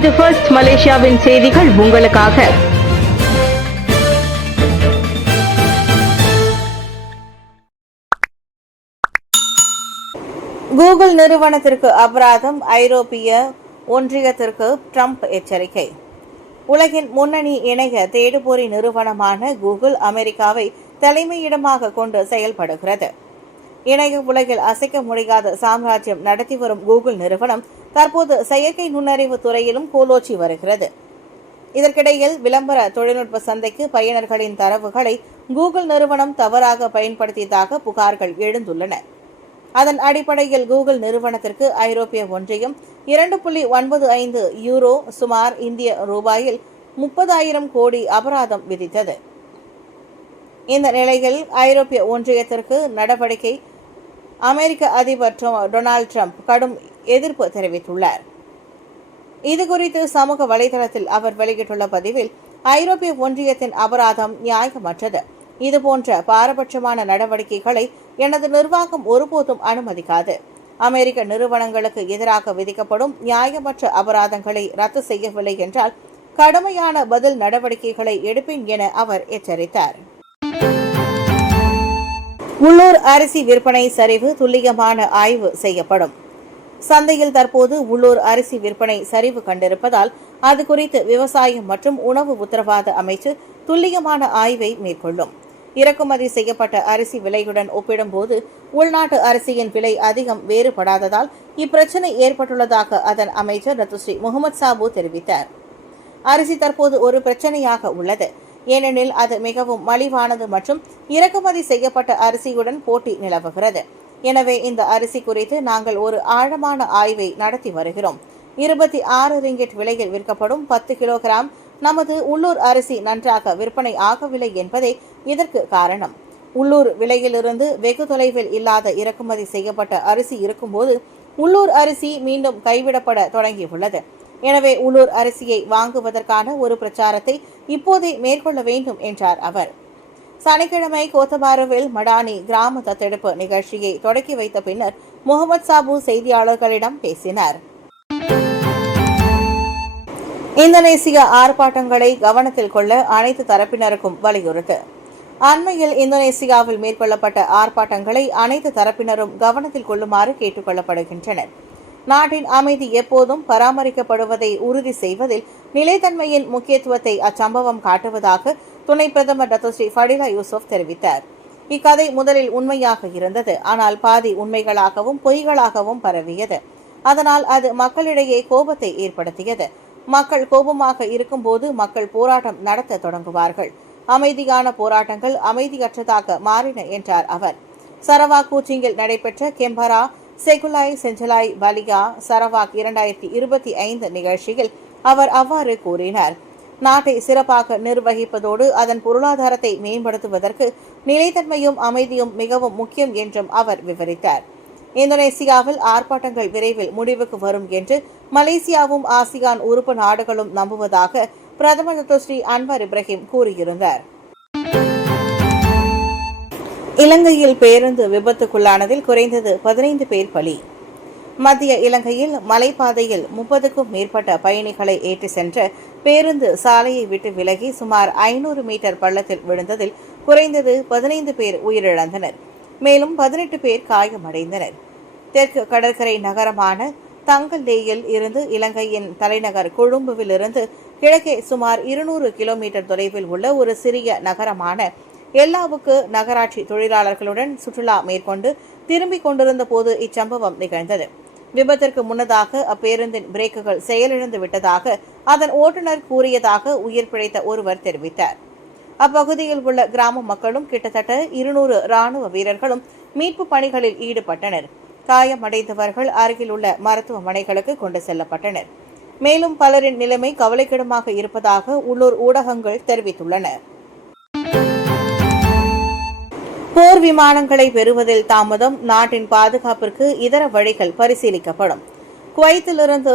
இது ஃபர்ஸ்ட் மலேசியாவின் செய்திகள் உங்களுக்காக. கூகுள் நிறுவனத்திற்கு அபராதம், ஐரோப்பிய ஒன்றியத்திற்கு ட்ரம்ப் எச்சரிக்கை. உலகின் முன்னணி இணைய தேடுபொறி நிறுவனமான கூகுள் அமெரிக்காவை தலைமையிடமாக கொண்டு செயல்படுகிறது. இணைய உலகில் அசைக்க முடியாத சாம்ராஜ்யம் நடத்தி வரும் கூகுள் நிறுவனம் தற்போது செயற்கை நுண்ணறிவு துறையிலும் கோலோச்சி வருகிறது. இதற்கிடையில் விளம்பர தொழில்நுட்ப சந்தைக்கு பயனர்களின் தரவுகளை கூகுள் நிறுவனம் தவறாக பயன்படுத்தியதாக புகார்கள் எழுந்துள்ளன. அதன் அடிப்படையில் கூகுள் நிறுவனத்திற்கு ஐரோப்பிய ஒன்றியம் 2.95 யூரோ, சுமார் இந்திய ரூபாயில் 30,000 கோடி அபராதம் விதித்தது. இந்த நிலையில் ஐரோப்பிய ஒன்றியத்திற்கு நடவடிக்கை அமெரிக்க அதிபர் டொனால்டு ட்ரம்ப் கடும் எதிர்ப்பு தெரிவித்துள்ளார். இதுகுறித்து சமூக வலைதளத்தில் அவர் வெளியிட்டுள்ள பதிவில், ஐரோப்பிய ஒன்றியத்தின் அபராதம் நியாயமற்றது. இதுபோன்ற பாரபட்சமான நடவடிக்கைகளை எனது நிர்வாகம் ஒருபோதும் அனுமதிக்காது. அமெரிக்க நிறுவனங்களுக்கு எதிராக விதிக்கப்படும் நியாயமற்ற அபராதங்களை ரத்து செய்யவில்லை என்றால் கடுமையான பதில் நடவடிக்கைகளை எடுப்பேன் என அவர் எச்சரித்தார். உள்ளூர் அரிசி விற்பனை சரிவு துல்லியமான ஆய்வு செய்யப்படும். சந்தையில் தற்போது உள்ளூர் அரிசி விற்பனை சரிவு கண்டிருப்பதால் அது குறித்து விவசாயம் மற்றும் உணவு உத்தரவாத அமைச்சு துல்லியமான ஆய்வை மேற்கொள்ளும். இறக்குமதி செய்யப்பட்ட அரிசி விலையுடன் ஒப்பிடும்போது உள்நாட்டு அரிசியின் விலை அதிகம் வேறுபடாததால் இப்பிரச்சினை ஏற்பட்டுள்ளதாக அதன் அமைச்சர் டத்துஸ்ரீ முகமது சாபு தெரிவித்தார். அரிசி தற்போது ஒரு பிரச்சனையாக உள்ளது. ஏனெனில் அது மிகவும் மலிவானது மற்றும் இறக்குமதி செய்யப்பட்ட அரிசியுடன் போட்டி நிலவுகிறது. எனவே இந்த அரிசி குறித்து நாங்கள் ஒரு ஆழமான ஆய்வை நடத்தி வருகிறோம். 26 ரிங்கெட் விலையில் விற்கப்படும் 10 கிலோகிராம் நமது உள்ளூர் அரிசி நன்றாக விற்பனை ஆகவில்லை என்பதே இதற்கு காரணம். உள்ளூர் விலையிலிருந்து வெகு தொலைவில் இல்லாத இறக்குமதி செய்யப்பட்ட அரிசி இருக்கும்போது உள்ளூர் அரிசி மீண்டும் கைவிடப்பட தொடங்கியுள்ளது. எனவே உள்ளூர் அரிசியை வாங்குவதற்கான ஒரு பிரச்சாரத்தை இப்போதே மேற்கொள்ள வேண்டும் என்றார் அவர். சனிக்கிழமை கோத்தபாருவில் மடானி கிராம தத்தெடுப்பு நிகழ்ச்சியை தொடக்கி வைத்த பின்னர் முகமது சாபு செய்தியாளர்களிடம் பேசினார். இந்தோனேசிய ஆர்ப்பாட்டங்களை கவனத்தில் கொள்ள அனைத்து தரப்பினருக்கும் வலியுறுத்து. அண்மையில் இந்தோனேசியாவில் மேற்கொள்ளப்பட்ட ஆர்ப்பாட்டங்களை அனைத்து தரப்பினரும் கவனத்தில் கொள்ளுமாறு கேட்டுக் கொள்ளப்படுகின்றனர். நாட்டின் அமைதி எப்போதும் பராமரிக்கப்படுவதை உறுதி செய்வதில் நிலைத்தன்மையின் முக்கியத்துவத்தை அச்சம்பவம் காட்டுவதாக துணை பிரதமர் டத்துஸ்ரீ ஃபடிலா யூசுப் தெரிவித்தார். இக்கதை முதலில் உண்மையாக இருந்தது, ஆனால் பாதி உண்மைகளாகவும் பொய்களாகவும் பரவியது. அதனால் அது மக்களிடையே கோபத்தை ஏற்படுத்தியது. மக்கள் கோபமாக இருக்கும்போது மக்கள் போராட்டம் நடத்த தொடங்குவார்கள். அமைதியான போராட்டங்கள் அமைதியற்றதாக மாறின என்றார் அவர். சரவாக் கூச்சிங்கில் நடைபெற்ற கெம்பரா செகுலாய் செஞ்சலாய் பலிகா சரவாக் 2025 நிகழ்ச்சியில் அவர் அவ்வாறு கூறினார். நாட்டை சிறப்பாக நிர்வகிப்பதோடு அதன் பொருளாதாரத்தை மேம்படுத்துவதற்கு நிலைத்தன்மையும் அமைதியும் மிகவும் முக்கியம் என்றும் அவர் விவரித்தார். இந்தோனேசியாவில் ஆர்ப்பாட்டங்கள் விரைவில் முடிவுக்கு வரும் என்று மலேசியாவும் ஆசியான் உறுப்பு நாடுகளும் நம்புவதாக பிரதமர் டத்துஸ்ரீ அன்வர் இப்ராஹிம் கூறியிருந்தார். இலங்கையில் பேருந்து விபத்துக்குள்ளானதில் குறைந்தது 15 பேர் பலி. மத்திய இலங்கையில் மலைப்பாதையில் 30க்கும் மேற்பட்ட பயணிகளை ஏற்றி சென்ற பேருந்து சாலையை விட்டு விலகி சுமார் 500 மீட்டர் பள்ளத்தில் விழுந்ததில் குறைந்தது 15 பேர் உயிரிழந்தனர். மேலும் 18 பேர் காயமடைந்தனர். தெற்கு கடற்கரை நகரமான தங்கல்லேயில் இருந்து இலங்கையின் தலைநகர் கொழும்புவிலிருந்து கிழக்கே சுமார் 200 கிலோமீட்டர் தொலைவில் உள்ள ஒரு சிறிய நகரமான எல்லாவுக்கு நகராட்சி தொழிலாளர்களுடன் சுற்றுலா மேற்கொண்டு திரும்பிக் கொண்டிருந்த போது இச்சம்பவம் நிகழ்ந்தது. விபத்திற்கு முன்னதாக அப்பேருந்தின் பிரேக்குகள் செயலிழந்து விட்டதாக அதன் ஓட்டுநர் கூறியதாக உயிர் பிழைத்த ஒருவர் தெரிவித்தார். அப்பகுதியில் உள்ள கிராம மக்களும் கிட்டத்தட்ட 200 ராணுவ வீரர்களும் மீட்பு பணிகளில் ஈடுபட்டனர். காயமடைந்தவர்கள் அருகில் உள்ள மருத்துவமனைகளுக்கு கொண்டு செல்லப்பட்டனர். மேலும் பலரின் நிலைமை கவலைக்கிடமாக இருப்பதாக உள்ளூர் ஊடகங்கள் தெரிவித்துள்ளன. போர் விமானங்களை பெறுவதில் தாமதம், நாட்டின் பாதுகாப்பிற்கு இதர வழிகள் பரிசீலிக்கப்படும். குவைத்திலிருந்து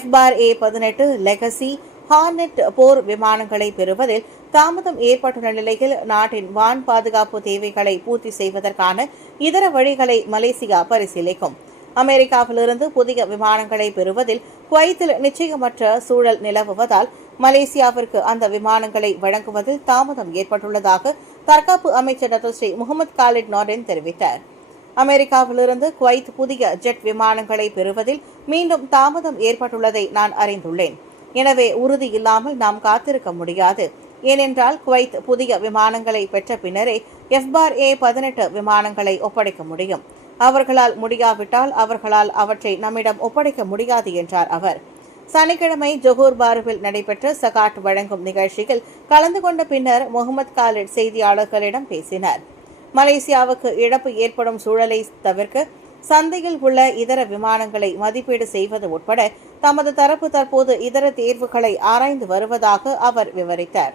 F-A-18 லெகசி ஹார்னெட் போர் விமானங்களை பெறுவதில் தாமதம் ஏற்பட்டுள்ள நிலையில் நாட்டின் வான் பாதுகாப்பு தேவைகளை பூர்த்தி செய்வதற்கான இதர வழிகளை மலேசியா பரிசீலிக்கும். அமெரிக்காவிலிருந்து புதிய விமானங்களை பெறுவதில் குவைத்தில் நிச்சயமற்ற சூழல் நிலவுவதால் மலேசியாவிற்கு அந்த விமானங்களை வழங்குவதில் தாமதம் ஏற்பட்டுள்ளதாக தற்காப்பு அமைச்சர் டத்தோஸ்ரீ முகமது காலிட் நோர்டின் தெரிவித்தார். அமெரிக்காவிலிருந்து குவைத் புதிய ஜெட் விமானங்களை பெறுவதில் மீண்டும் தாமதம் ஏற்பட்டுள்ளதை நான் அறிந்துள்ளேன். எனவே உறுதி இல்லாமல் நாம் காத்திருக்க முடியாது. ஏனென்றால் குவைத் புதிய விமானங்களை பெற்ற பின்னரே FBAR-18 விமானங்களை ஒப்படைக்க முடியும். அவர்களால் முடியாவிட்டால் அவர்களால் அவற்றை நம்மிடம் ஒப்படைக்க முடியாது என்றார் அவர். சனிக்கிழமை ஜொஹூர் பாருவில் நடைபெற்ற சகாட் வழங்கும் நிகழ்ச்சியில் கலந்து கொண்ட பின்னர் முகமது காலிட் செய்தியாளர்களிடம் பேசினார். மலேசியாவுக்கு இழப்பு ஏற்படும் சூழலை தவிர்க்க சந்தையில் உள்ள இதர விமானங்களை மதிப்பீடு செய்வது உட்பட தமது தரப்பு தற்போது இதர தேர்வுகளை ஆராய்ந்து வருவதாக அவர் விவரித்தார்.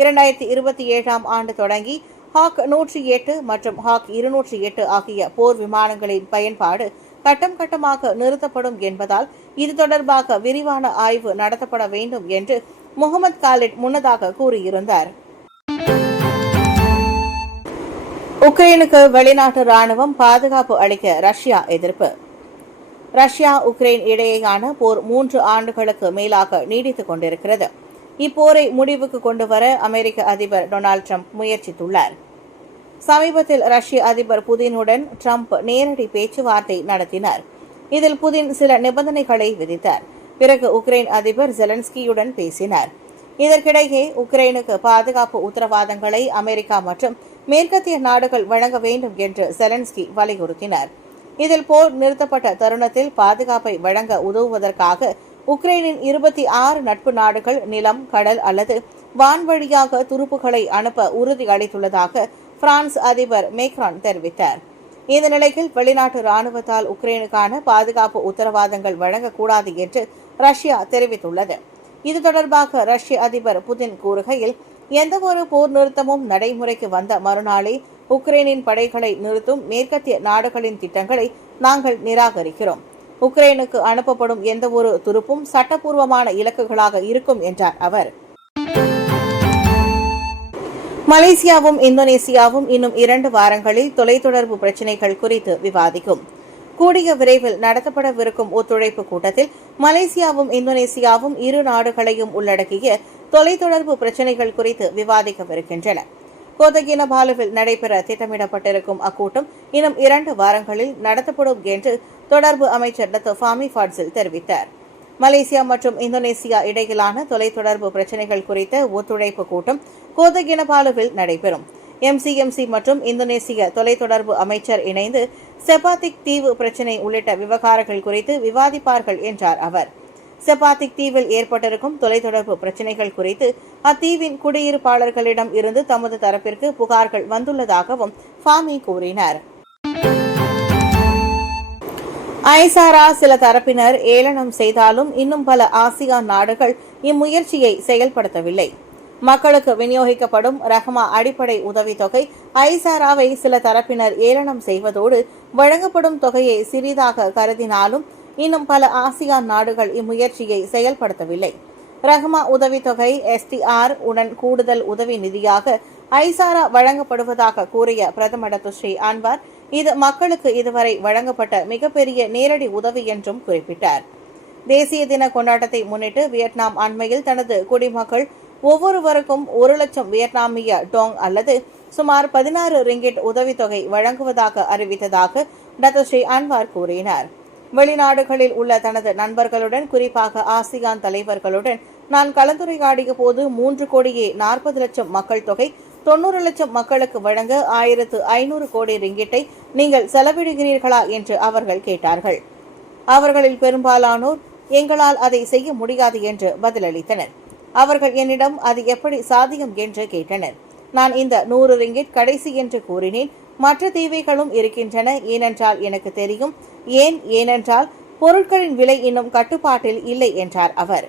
2027ஆம் ஆண்டு தொடங்கி ஹாக் 108 மற்றும் ஹாக் 208 ஆகிய போர் விமானங்களின் பயன்பாடு கட்டம் கட்டமாக நிறுத்தப்படும் என்பதால் இது தொடர்பாக விரிவான ஆய்வு நடத்தப்பட வேண்டும் என்று முகமது காலிட் முன்னதாக கூறியிருந்தார். உக்ரைனுக்கு வெளிநாட்டு ராணுவம் பாதுகாப்பு அளிக்க ரஷ்யா எதிர்ப்பு. ரஷ்யா உக்ரைன் இடையேயான போர் 3 ஆண்டுகளுக்கு மேலாக நீடித்துக் கொண்டிருக்கிறது. இப்போரை முடிவுக்கு கொண்டுவர அமெரிக்க அதிபர் டொனால்டு டிரம்ப் முயற்சித்துள்ளார். சமீபத்தில் ரஷ்ய அதிபர் புதினுடன் டிரம்ப் நேரடி பேச்சுவார்த்தை நடத்தினார். இதில் புதின் சில நிபந்தனைகளை விதித்தார். பிறகு உக்ரைன் அதிபர் ஜெலன்ஸ்கியுடன் பேசினார். இதற்கிடையே உக்ரைனுக்கு பாதுகாப்பு உத்தரவாதங்களை அமெரிக்கா மற்றும் மேற்கத்திய நாடுகள் வழங்க வேண்டும் என்று ஜெலன்ஸ்கி வலியுறுத்தினார். இதில் போர் நிறுத்தப்பட்ட தருணத்தில் பாதுகாப்பை வழங்க உதவுவதற்காக உக்ரைனின் 26 நட்பு நாடுகள் நிலம், கடல் அல்லது வான்வழியாக துருப்புகளை அனுப்ப உறுதியளித்துள்ளதாக பிரான்ஸ் அதிபர் மேக்ரான் தெரிவித்தார். இந்த நிலையில் வெளிநாட்டு ராணுவத்தால் உக்ரைனுக்கான பாதுகாப்பு உத்தரவாதங்கள் வழங்கக்கூடாது என்று ரஷ்யா தெரிவித்துள்ளது. இது தொடர்பாக ரஷ்ய அதிபர் புதின் கூறுகையில், எந்தவொரு போர் நிறுத்தமும் நடைமுறைக்கு வந்த மறுநாளே உக்ரைனின் படைகளை நிறுத்தும் மேற்கத்திய நாடுகளின் திட்டங்களை நாங்கள் நிராகரிக்கிறோம். உக்ரைனுக்கு அனுப்பப்படும் எந்தவொரு துருப்பும் சட்டப்பூர்வமான இலக்குகளாக இருக்கும் என்றார் அவர். மலேசியாவும் இந்தோனேசியாவும் இன்னும் 2 வாரங்களில் தொலைத்தொடர்பு பிரச்சினைகள் குறித்து விவாதிக்கும். கூடிய விரைவில் நடத்தப்படவிருக்கும் ஒத்துழைப்பு கூட்டத்தில் மலேசியாவும் இந்தோனேசியாவும் இரு நாடுகளையும் உள்ளடக்கிய தொலைத்தொடர்பு பிரச்சினைகள் குறித்து விவாதிக்கவிருக்கின்றன. கோத்தகினபாலுவில் நடைபெற திட்டமிடப்பட்டிருக்கும் அக்கூட்டம் இன்னும் 2 வாரங்களில் நடத்தப்படும் என்று தொடர்பு அமைச்சர் டத்தோ ஃபாமி ஃபாட்சில் தெரிவித்தார். மலேசியா மற்றும் இந்தோனேசியா இடையிலான தொலைத்தொடர்பு பிரச்சினைகள் குறித்த ஒத்துழைப்பு கூட்டம் கோத்தகினபாலுவில் நடைபெறும். MCMC மற்றும் இந்தோனேசிய தொலைத்தொடர்பு அமைச்சர் இணைந்து செபாத்திக் தீவு பிரச்சினை உள்ளிட்ட விவகாரங்கள் குறித்து விவாதிப்பார்கள் என்றார் அவர். செபாத்திக் தீவில் ஏற்பட்டிருக்கும் தொலைத்தொடர்பு பிரச்சினைகள் குறித்து அத்தீவின் குடியிருப்பாளர்களிடம் இருந்து தமது தரப்பிற்கு புகார்கள் வந்துள்ளதாகவும் ஃபாமி கூறினார். ஐசாரா சில தரப்பினர் ஏளனம் செய்தாலும் இன்னும் பல ஆசியான் நாடுகள் இம்முயற்சியை செயல்படுத்தவில்லை. மக்களுக்கு விநியோகிக்கப்படும் ரஹ்மா அடிப்படை உதவித்தொகை ஐசாராவை சில தரப்பினர் ஏளனம் செய்வதோடு வழங்கப்படும் தொகையை சிறிதாக கருதினாலும் இன்னும் பல ஆசியான் நாடுகள் இம்முயற்சியை செயல்படுத்தவில்லை. ரஹ்மா உதவித்தொகை STR உடன் கூடுதல் உதவி நிதியாக ஐசாரா வழங்கப்படுவதாக கூறிய பிரதமர் டத்தோஸ்ரீ அன்வார், இது மக்களுக்கு இதுவரை வழங்கப்பட்ட மிகப்பெரிய நேரடி உதவி என்றும் குறிப்பிட்டார். தேசிய தின கொண்டாட்டத்தை முன்னிட்டு வியட்நாம் அண்மையில் தனது குடிமக்கள் ஒவ்வொருவருக்கும் 1 லட்சம் வியட்நாமிய டோங் அல்லது சுமார் 16 ரிங்கிட் உதவித்தொகை வழங்குவதாக அறிவித்ததாக டத்தோஸ்ரீ அன்வார் கூறினார். வெளிநாடுகளில் உள்ள தனது நண்பர்களுடன், குறிப்பாக ஆசியான் தலைவர்களுடன் நான் கலந்துரையாடிய போது 3 கோடியே 40 லட்சம் மக்கள் தொகை 90 லட்சம் மக்களுக்கு வழங்க 1500 கோடி ரிங்கிட்டை நீங்கள் செலவிடுகிறீர்களா என்று அவர்கள் கேட்டார்கள். அவர்களில் பெரும்பாலானோர் எங்களால் அதை செய்ய முடியாது என்று பதிலளித்தனர். அவர்கள் என்னிடம் அது எப்படி சாத்தியம் என்று கேட்டனர். நான் இந்த 100 ரிங்கிட் கடைசி என்று கூறினேன். மற்ற தேவைகளும் இருக்கின்றன. ஏனென்றால் எனக்கு தெரியும். ஏனென்றால் பொருட்களின் விலை இன்னும் கட்டுப்பாட்டில் இல்லை என்றார் அவர்.